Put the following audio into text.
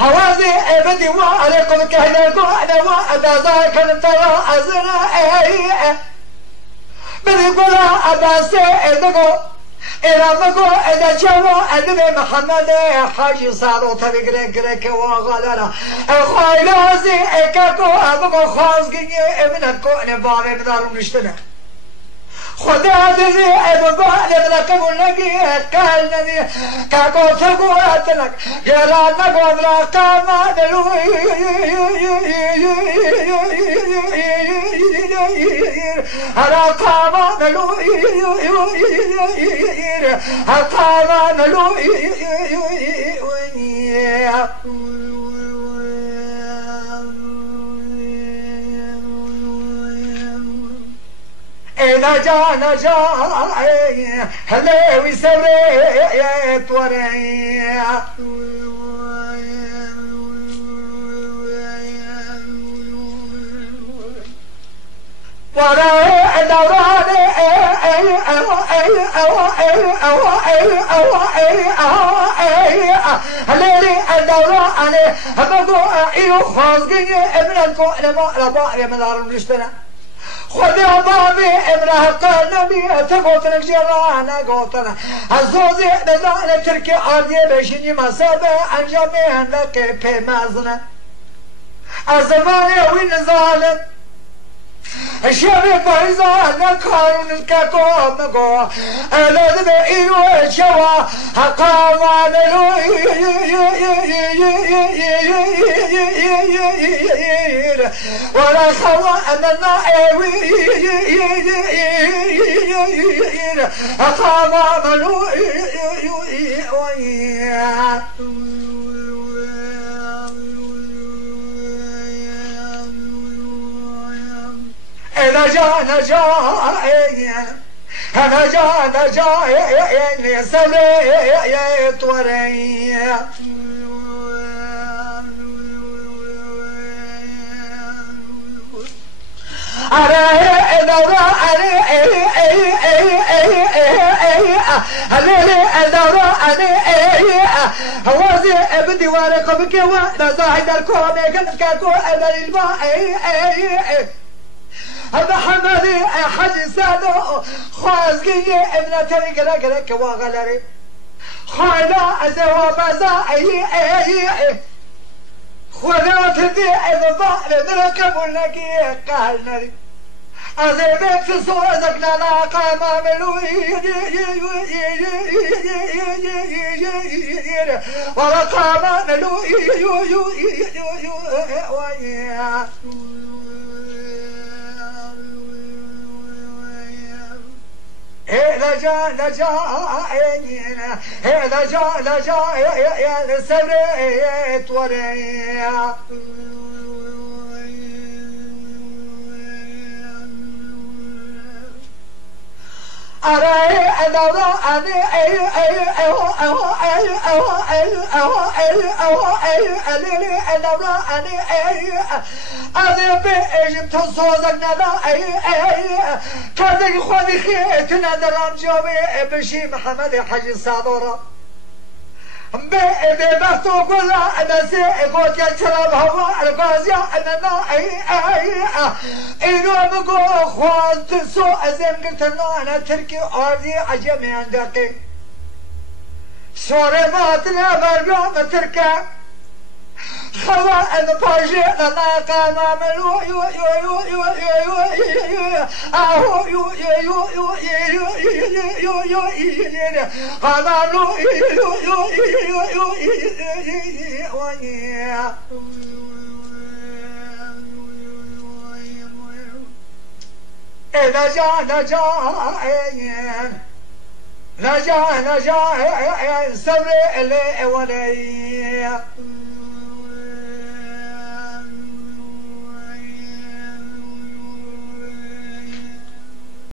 هوازي ابدي وعليكم كهلكم انا وابازا كنت ترى ازنا بدي قول اباسي ادقو إرامكو إذا شووا النبي محمد حاجي صاروا تبي قريك وغلنا خايلوزي إكاكو أبكو خازقي ابنكو نبامي بدارو نشتنا خدا دي ابو لك ولقي كالنبي كاكو تقولتلك جلال نقوم راقام راقام ملو راقام ملو نجا هلا ويسوي طوري ورا دوراني هلالي الدوراني هبقوا ايو خازقين ابنكو لما مدار مشتنا خدا بابي ابنها قلبي تقوتنا جرانا قوتنا الزوزي بزان تركي عردي بشيني مسابة انجامي هنك بمازنا الزماني وين ظالم الشعبي فايزا نكارون الكاكو مقو الذي بإيرو الشوا حقاما نلو ولا خوا أننا حقاما نلو نجا سبري طوري هوازي بدي وارقم كوا نزاهد الكومي كنفكاكو أدر الماء محمد حاجي سادو خازقي ابن تري قلق وغلري خايلا ازوا بازا خذا تدي اذا لك ولكي قالني ازيبك صور زكنا قام ملوي ورقام ملوي لجا سبري طوري أراي أدورا أنا بيجيب تصوزك نلا كذا خواني خيتنا درام جوابي بشي محمد حاجي صادورا بفتو كلا بس قلت يا شراب هوا الغازية أنا إنو بقول خوان تسو أزم قلت أنا تركي أرضي عجمي عندك شوري ماتنا برقام تركا خوا أنا باجي أنا قام عملو نجا سبري اللي ولي